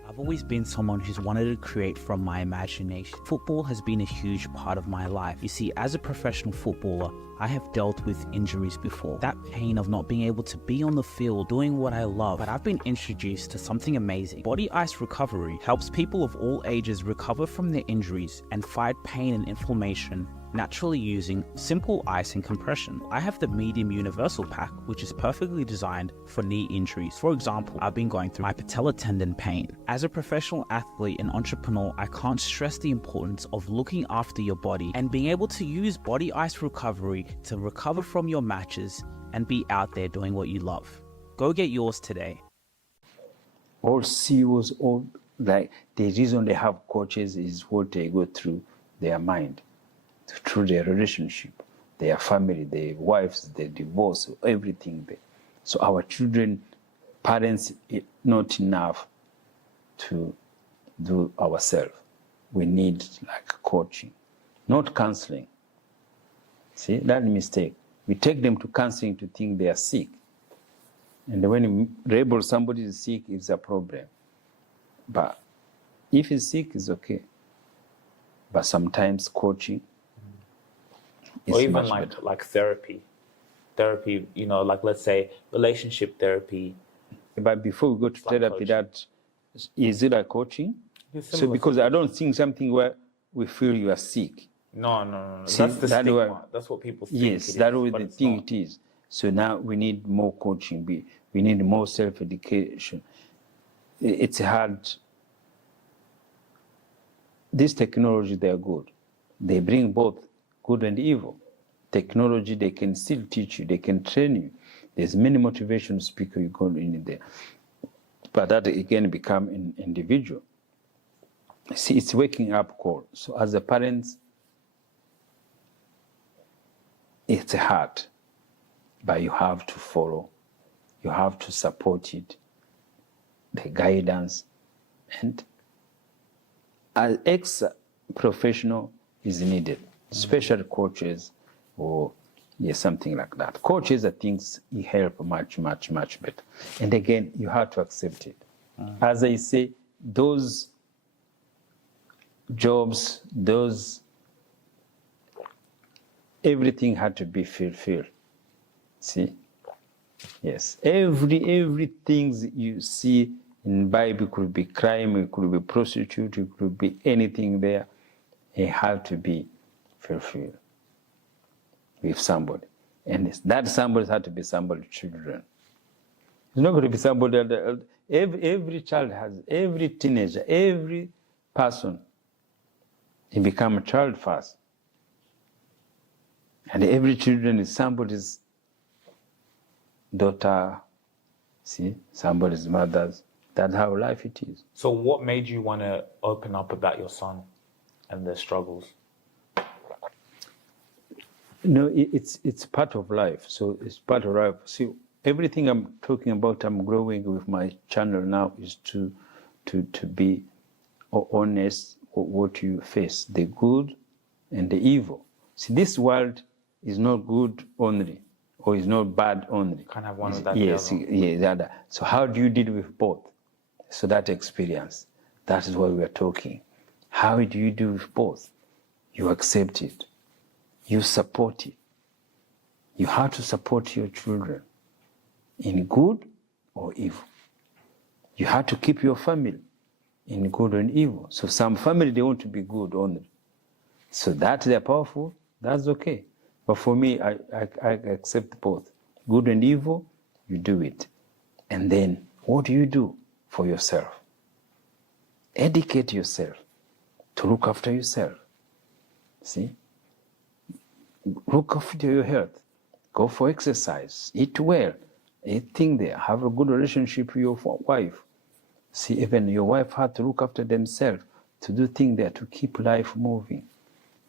I've always been someone who's wanted to create from my imagination. Football has been a huge part of my life. You see, as a professional footballer, I have dealt with injuries before. That pain of not being able to be on the field doing what I love. But I've been introduced to something amazing. Body ice recovery helps people of all ages recover from their injuries and fight pain and inflammation naturally using simple ice and compression. I have the medium universal pack, which is perfectly designed for knee injuries. For example, I've been going through my patella tendon pain. As a professional athlete and entrepreneur, I can't stress the importance of looking after your body and being able to use body ice recovery to recover from your matches and be out there doing what you love. Go get yours today. All CEOs, all like the reason they have coaches is what they go through their mind, through their relationship, their family, their wives, their divorce, everything there. So our children, parents, not enough to do ourselves. We need like coaching, not counseling. See, that mistake. We take them to counseling to think they are sick. And when somebody is sick, it's a problem. But if he's sick, it's okay. But sometimes coaching, or even like therapy, you know, like let's say relationship therapy. But before we go to therapy, that is it a coaching? So because I don't think something where we feel you are sick. No. See, that's the stigma. That's what people think. Yes, that's what they think it is. So now we need more coaching. We need more self-education. It's hard. This technology, they are good. They bring both good and evil. Technology, they can still teach you, they can train you. There's many motivational speakers you go in there. But that again become an individual. See, it's waking up call. So as a parent, it's hard, but you have to follow. You have to support it, the guidance, and an ex-professional is needed, special coaches or something like that. Coaches are things you help much better. And again, you have to accept it. As I say, those jobs, everything had to be fulfilled. See? Yes. Everything you see in Bible could be crime, it could be prostitute, it could be anything there. It had to be fulfilled with somebody. And that somebody had to be somebody's children. It's not going to be somebody else. Every child has, every teenager, every person, he become a child first. And every children is somebody's daughter, see, somebody's mother's. That's how life it is. So what made you want to open up about your son and their struggles? No, it's part of life. So it's part of life. See, everything I'm talking about, I'm growing with my channel now is to be honest with what you face, the good and the evil. See, this world is not good only, or is not bad only. Can't have one without yes, the other. Yes, the other. So how do you deal with both? So that experience, that is why we are talking. How do you deal with both? You accept it. You support it. You have to support your children in good or evil. You have to keep your family in good and evil. So some family, they want to be good only. So that they're powerful, that's okay. But for me, I accept both. Good and evil, you do it. And then what do you do for yourself? Educate yourself to look after yourself. See? Look after your health. Go for exercise. Eat well. Eat there. Have a good relationship with your wife. See, even your wife had to look after themselves, to do things there, to keep life moving.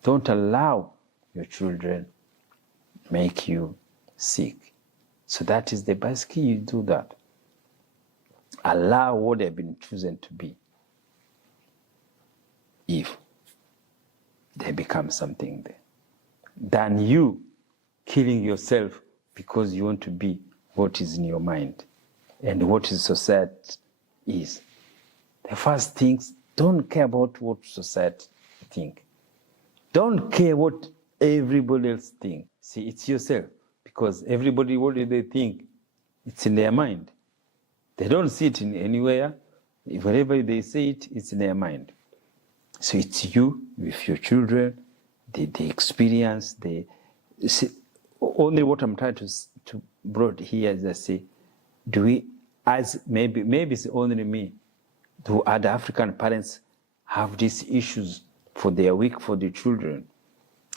Don't allow your children make you sick. So that is the best key. You do that. Allow what they've been chosen to be. If they become something there. Than you killing yourself because you want to be what is in your mind and what is society is. The first things, don't care about what society think. Don't care what everybody else think. See, it's yourself, because everybody, what do they think? It's in their mind. They don't see it in anywhere. Wherever they say it, it's in their mind. So it's you with your children, the experience, see, only what I'm trying to brought here is I say, do we, as maybe it's only me, do other African parents have these issues for their week for the children?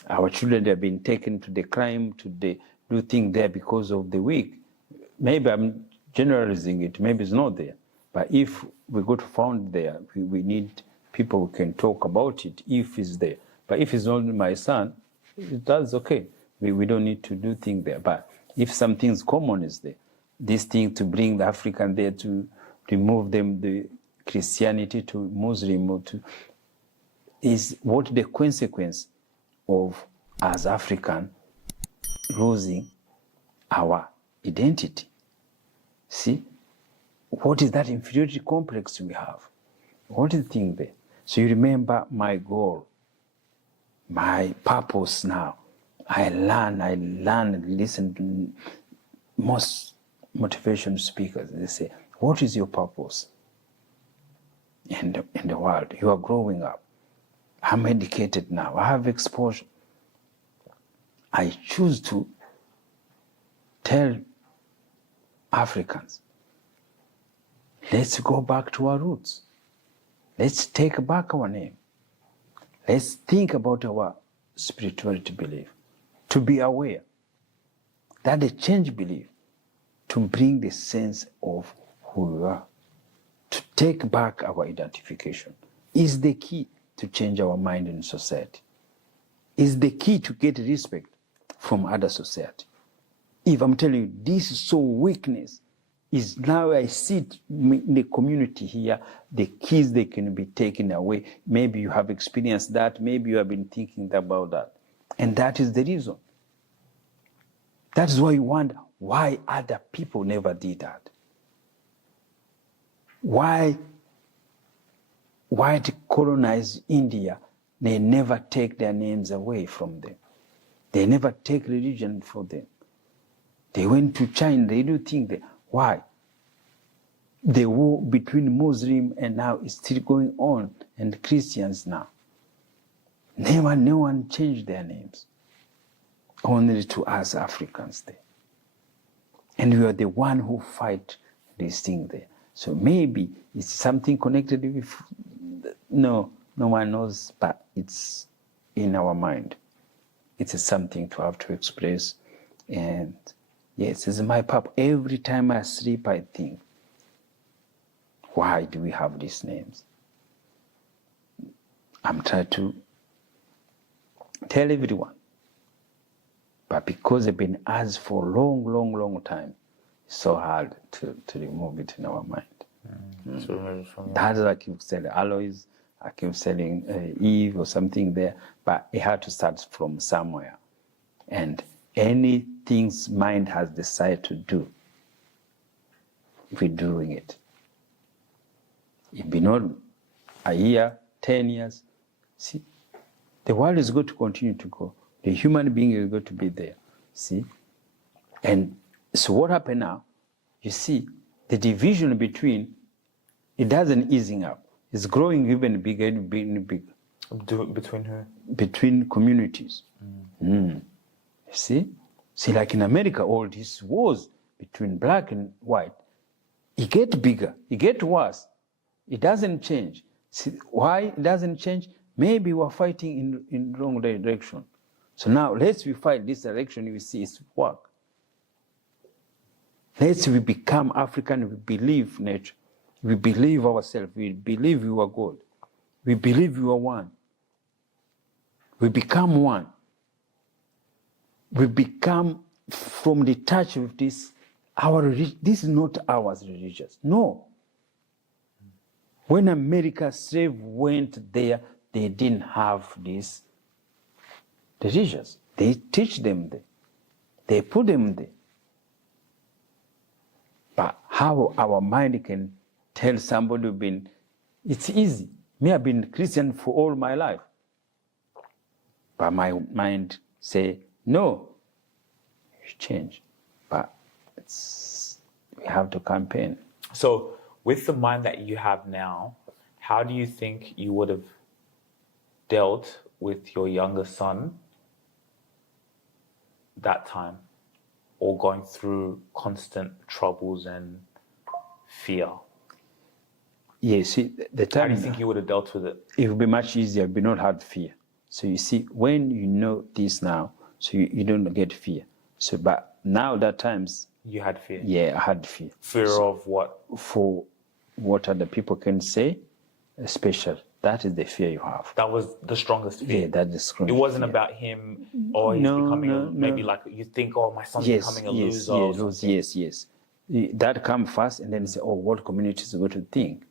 Our children have been taken to the crime, to the do thing there because of the week. Maybe I'm generalizing it, maybe it's not there. But if we got found there, we need people who can talk about it if it's there. But if it's only my son, that's okay. We don't need to do things there. But if something's common is there, this thing to bring the African there, to remove them, the Christianity to Muslim, or to, is what the consequence of as African losing our identity. See, what is that inferiority complex we have? What is the thing there? So you remember my goal, my purpose now. I learn, listen to most motivation speakers. They say, what is your purpose in the world? You are growing up. I'm educated now. I have exposure. I choose to tell Africans, let's go back to our roots. Let's take back our name. Let's think about our spirituality belief, to be aware that the change belief, to bring the sense of who we are, to take back our identification, is the key to change our mind in society, is the key to get respect from other society. If I'm telling you, this is so weakness, is now I see it in the community here, the keys they can be taken away. Maybe you have experienced that, maybe you have been thinking about that. And that is the reason. That is why you wonder why other people never did that. Why white colonized India, they never take their names away from them. They never take religion from them. They went to China, they do think that, why? The war between Muslim and now is still going on, and Christians now. No one changed their names. Only to us Africans there. And we are the one who fight this thing there. So maybe it's something connected with, no one knows, but it's in our mind. It's something to have to express. And yes, it's my purpose. Every time I sleep, I think, why do we have these names? I'm trying to tell everyone. But because they've been asked for a long time, it's so hard to remove it in our mind. That's why I keep selling Alois, I keep selling Eve or something there, but it had to start from somewhere. And anything mind has decided to do, we're doing it. It be not a year, 10 years. See, the world is going to continue to go. The human being is going to be there. See? And so what happened now? You see, the division between, it doesn't easing up. It's growing even bigger and bigger. Between who? Between communities. You see? See, like in America, all these wars between black and white, it get bigger, it get worse. It doesn't change. See, why it doesn't change? Maybe we're fighting in wrong direction. So now let's we fight this direction, we see it's work. Let's we become African, we believe nature. We believe ourselves, we believe we are God. We believe we are one. We become one. We become from the touch of this, this is not ours religious. No. When America slave went there, they didn't have this religious. They teach them there. They put them there. But how our mind can tell somebody who's been It's easy. Me, I've been Christian for all my life. But my mind say, no, you change. But we have to campaign. So with the mind that you have now, how do you think you would have dealt with your younger son that time, or going through constant troubles and fear? Yeah, see, the time... How do you think you would have dealt with it? It would be much easier, but not have fear. So you see, when you know this now, so you don't get fear. So, but now that times... You had fear? Yeah, I had fear. Fear of what? For what other people can say, especially. That is the fear you have. That was the strongest fear? Yeah, that's the strongest It wasn't fear. about him, or he's becoming maybe like, you think, oh, my son's becoming a loser. Yes. That come first, and then say, oh, what community is going to think?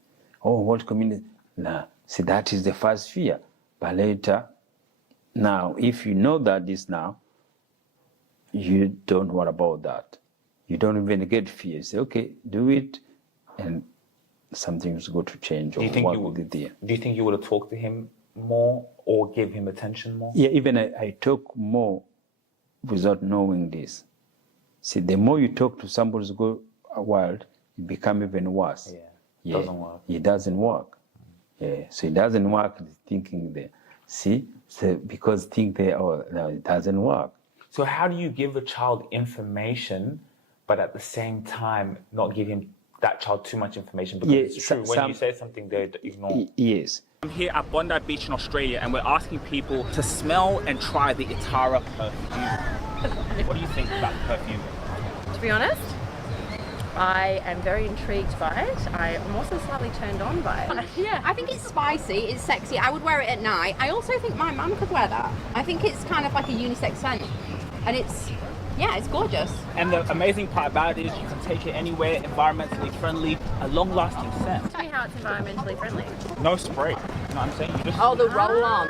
Oh, what community? Nah, see, that is the first fear. But later, now, if you know that this now, you don't worry about that. You don't even get fear. You say, okay, do it, and something is going to change. Do you think you would have talked to him more or give him attention more? Yeah, even I talk more without knowing this. See, the more you talk to somebody who's go wild, it become even worse. Yeah, doesn't work. It doesn't work. Yeah, so it doesn't work. Thinking there, see, so because think there, oh no, it doesn't work. So how do you give a child information, but at the same time not give him that child too much information? Because it's true, when you say something, they ignore. Yes. I'm here at Bondi Beach in Australia, and we're asking people to smell and try the Itara perfume. What do you think about the perfume? To be honest, I am very intrigued by it. I am also slightly turned on by it. Yeah, I think it's spicy, it's sexy. I would wear it at night. I also think my mum could wear that. I think it's kind of like a unisex scent. And it's gorgeous. And the amazing part about it is you can take it anywhere, environmentally friendly, a long-lasting scent. Tell me how it's environmentally friendly. No spray, you know what I'm saying? You just The roll-on.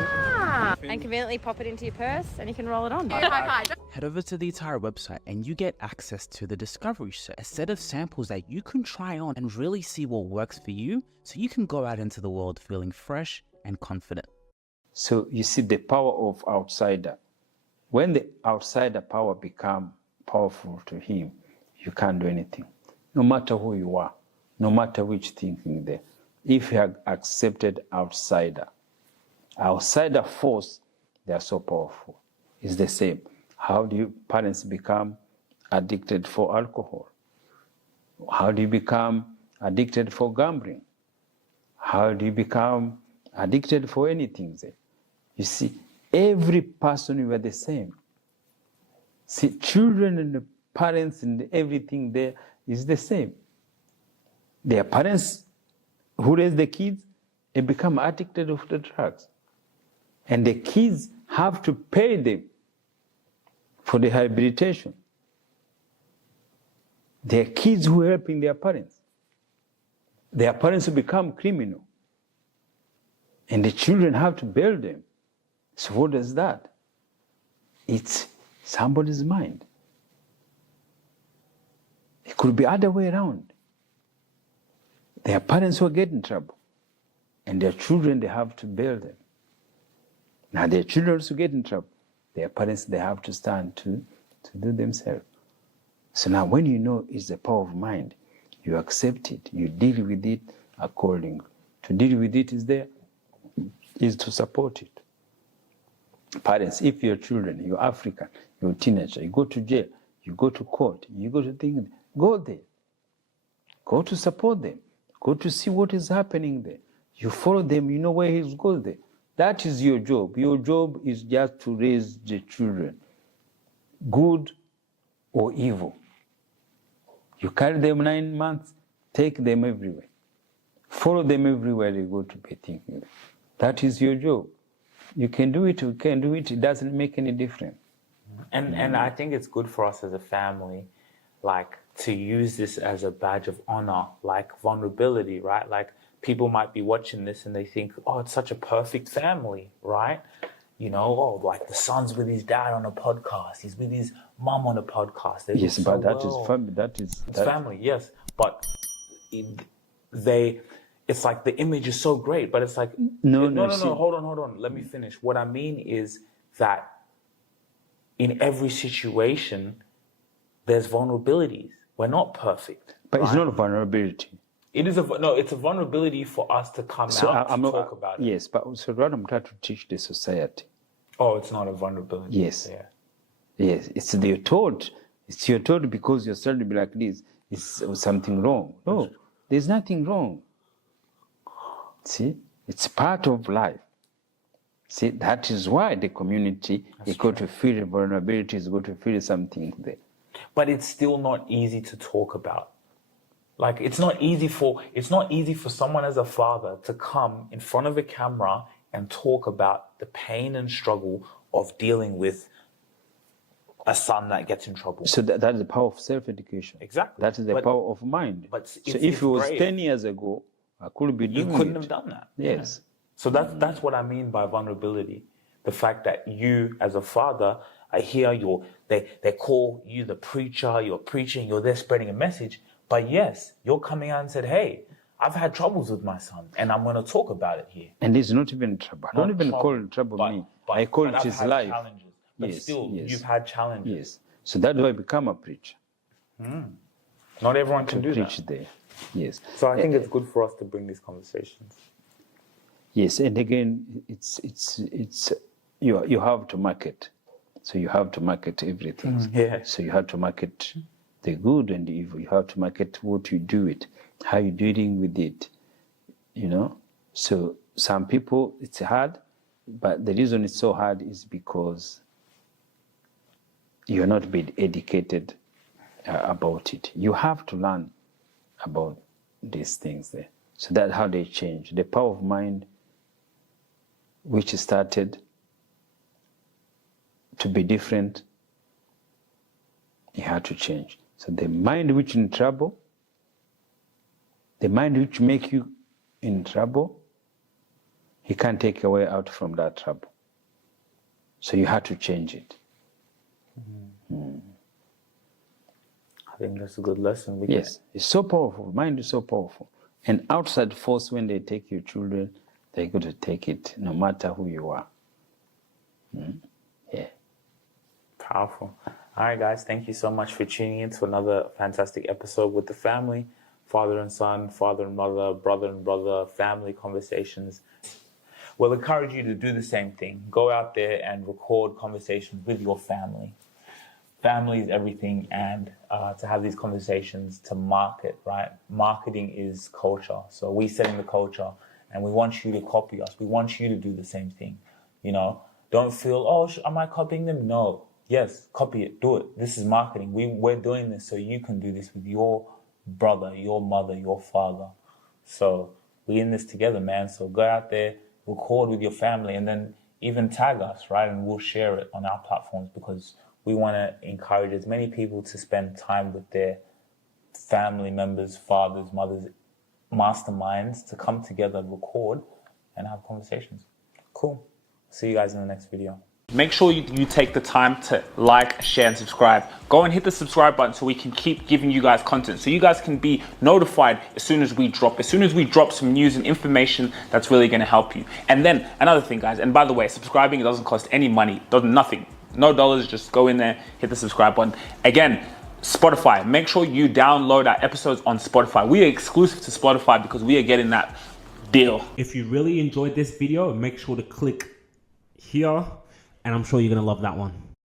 And conveniently pop it into your purse and you can roll it on. High five. Head over to the Itara website and you get access to the Discovery Set, a set of samples that you can try on and really see what works for you, so you can go out into the world feeling fresh and confident. So you see the power of outsider. When the outsider power become powerful to him, you can't do anything. No matter who you are, no matter which thinking there. If you have accepted outsider force, they are so powerful. It's the same. How do you parents become addicted for alcohol? How do you become addicted for gambling? How do you become addicted for anything there? You see, every person, you are the same. See, children and the parents and everything there is the same. Their parents who raise the kids, they become addicted of the drugs. And the kids have to pay them for the rehabilitation. Their kids who are helping their parents. Their parents will become criminal. And the children have to bail them. So what is that? It's somebody's mind. It could be other way around. Their parents will get in trouble. And their children, they have to bail them. Now their children also get in trouble. Their parents, they have to stand to do themselves. So now when you know it's the power of mind, you accept it, you deal with it accordingly. To deal with it is to support it. Parents, if your children, you're African, you're a teenager, you go to jail, you go to court, you go to things, go there. Go to support them. Go to see what is happening there. You follow them, you know where he's going there. That is your job. Your job is just to raise the children, good or evil. You carry them 9 months, take them everywhere. Follow them everywhere they go to be thinking. That is your job. You can do it, you can do it, it doesn't make any difference. And I think it's good for us as a family, like, to use this as a badge of honor, like vulnerability, right? Like, people might be watching this and they think, oh, it's such a perfect family, right? You know, oh, like the son's with his dad on a podcast, he's with his mom on a podcast. Yes, but that is family. It's family, yes. But it's like the image is so great, but it's like No, hold on. Let me finish. What I mean is that in every situation, there's vulnerabilities. We're not perfect. But right? it's not a vulnerability. It's a vulnerability for us to come out and talk about it. Yes, but so what I'm trying to teach the society. Oh, it's not a vulnerability. Yes. Yeah. Yes, it's your thought. It's your thought because you're starting to be like this. Is something wrong? No, there's nothing wrong. See, it's part of life. See, that is why the community is going to feel vulnerability, is going to feel something there. But it's still not easy to talk about. Like it's not easy for someone as a father to come in front of a camera and talk about the pain and struggle of dealing with a son that gets in trouble. So that is the power of self-education. Exactly. That is the power of mind. But so if it was brave. 10 years ago, I could be doing You couldn't it. have done that. Yes. Yeah. So that's what I mean by vulnerability. The fact that you, as a father, I hear they call you the preacher, you're preaching, you're there spreading a message. But yes, you're coming out and said, hey, I've had troubles with my son, and I'm going to talk about it here. And it's not even trouble. I don't even call it trouble me. I call it his life. Challenges. But yes, still, yes. you've had challenges. Yes. So that's why I become a preacher. Not everyone can do Preach that. there. Yes. So I think it's good for us to bring these conversations. Yes, and again, it's you have to market. So you have to market everything. Yeah. So you have to market the good and the evil. You have to market what you do it, how you're dealing with it. You know. So some people it's hard, but the reason it's so hard is because you're not being educated about it. You have to learn about these things there. So that's how they change. The power of mind, which started to be different, you had to change. So the mind which in trouble, the mind which make you in trouble, he can't take away out from that trouble. So you had to change it. I think that's a good lesson. Yes, it's so powerful. Mind is so powerful. And outside force, when they take your children, they're going to take it no matter who you are. Yeah. Powerful. All right, guys. Thank you so much for tuning in to another fantastic episode with the family. Father and son, father and mother, brother and brother, family conversations. We'll encourage you to do the same thing. Go out there and record conversations with your family. Family is everything, and to have these conversations to market, right? Marketing is culture. So we're setting the culture, and we want you to copy us. We want you to do the same thing. You know, don't feel, oh, am I copying them? No. Yes, copy it. Do it. This is marketing. We're doing this so you can do this with your brother, your mother, your father. So we're in this together, man. So go out there, record with your family, and then even tag us, right? And we'll share it on our platforms because we want to encourage as many people to spend time with their family members, fathers, mothers, masterminds to come together, record, and have conversations. Cool. See you guys in the next video. Make sure you take the time to like, share, and subscribe. Go and hit the subscribe button so we can keep giving you guys content. So you guys can be notified as soon as we drop some news and information that's really going to help you. And then another thing, guys, and by the way, subscribing, it doesn't cost any money, nothing. No dollars, just go in there, hit the subscribe button. Again, Spotify, make sure you download our episodes on Spotify. We are exclusive to Spotify because we are getting that deal. If you really enjoyed this video, make sure to click here, and I'm sure you're gonna love that one.